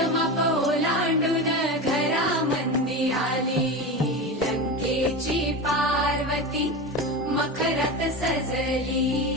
प्रथम पौलांडून घरा मंदी आली. लंकेची पार्वती मखरत सजली.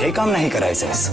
हे काम नाही करायचं असं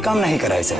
काम नाही करायचं